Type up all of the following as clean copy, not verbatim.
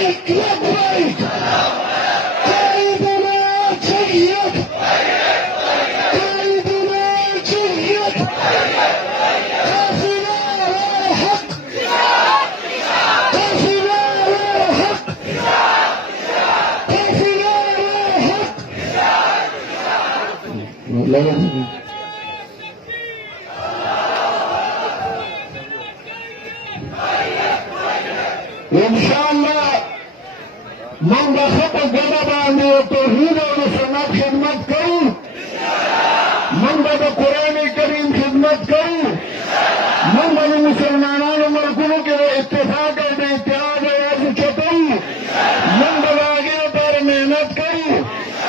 لبيك لبيك قائدنا جيد قائدنا جيد قافلة على حق قافلة على حق قافلة على حق ان شاء الله من بخطط جنبا توحید و سنت خدمت کروں من بد قرآن کریم خدمت کروں من بد مسلمانان ملکوں کے اتفاق اور اتحاد آواز اٹھاؤں من بد آگے پر محنت کروں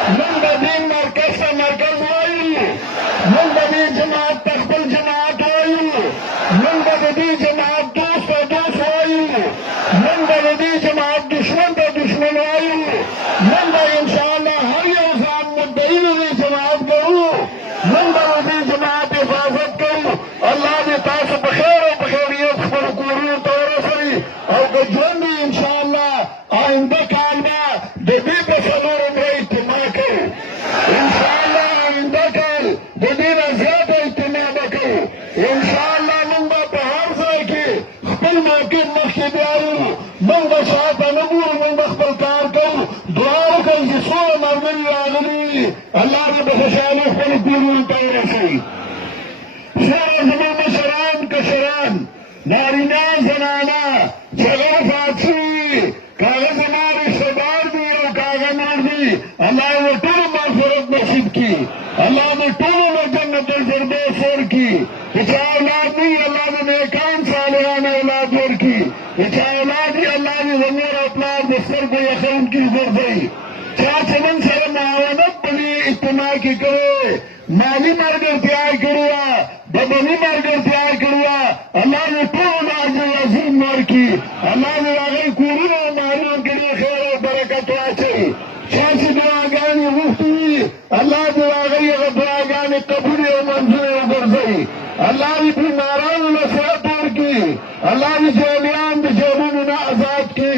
من بدین مرکز سے مرکز آئی من بدی جماعت تخبل جماعت آئی من بدی جماعت دوست و دوست آئی من بدی جماعت دشمن و دشمن آئی من با انشاءاللہ ہر یوزان مدعین دی جماعت کروں من بدی جماعت حفاظت کروں اللہ نے تاس بخیر و بخیریت پر قرون طور سری اور گجون بھی انشاءاللہ آئندہ کالما دبی بسلور میں اجتماع کروں انشاءاللہ آئندہ کال دبی رضیات اجتماع کروں انشاءاللہ منگا پہار سے کی خپل موقع مخشد آئوں منگا شاعت نبور منگا خپل کار کروں دعاو کل جسور مردنی آگلی اللہ نے بخشانی خپل قرون طور سری شور زمان شران کشران نارینا زنانا جگر فاتسی کاغذ مار شبار دی اور کاغذ مار دی اللہ نے طول مغفرت نصیب کی اللہ نے طول جنت الفردوس ور کی اچھا اولاد نہیں اللہ نے نیکان صالحان اولاد ور کی اچھا اولاد ہی اللہ نے ضمیر اپلاد بستر کو یخون کی زردئی چاہ چمن سر معاونت بلی اجتماع کی کرے مالی مرگر تیار کروا بدنی مرگر تیار کروا اللہ نے طول عجل عظیم مار کی اللہ نے آگئی کورین و معلوم کے لیے خیر و برکت واچے شانسی دعاگانی مفتی اللہ نے آگئی اگر دعاگانی قبول و منظور و برزئی اللہ نے بھی ناران نصرت دور کی اللہ نے جیلیان بجیبون آزاد کی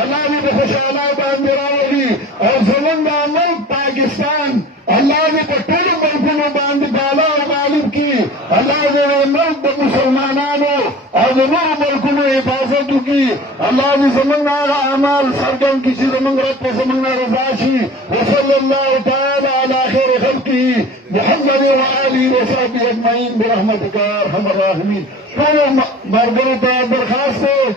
اللہ نے بخشالہ باندراولی اور زمن ملک پاکستان اللہ نے پٹول ملکوں باندھ بالا و غالب کی اللہ نے ملک مسلمانانوں اور نور ملکوں میں حفاظت کی اللہ نے زمن اعمال سرگم کسی زمن رب زمن رضاشی وصلی اللہ تعالی علی خیر خلقی محمد و آلہ و صحبہ اجمعین برحمتک یا ارحم الراحمین تو مرگروں پر درخواست ہے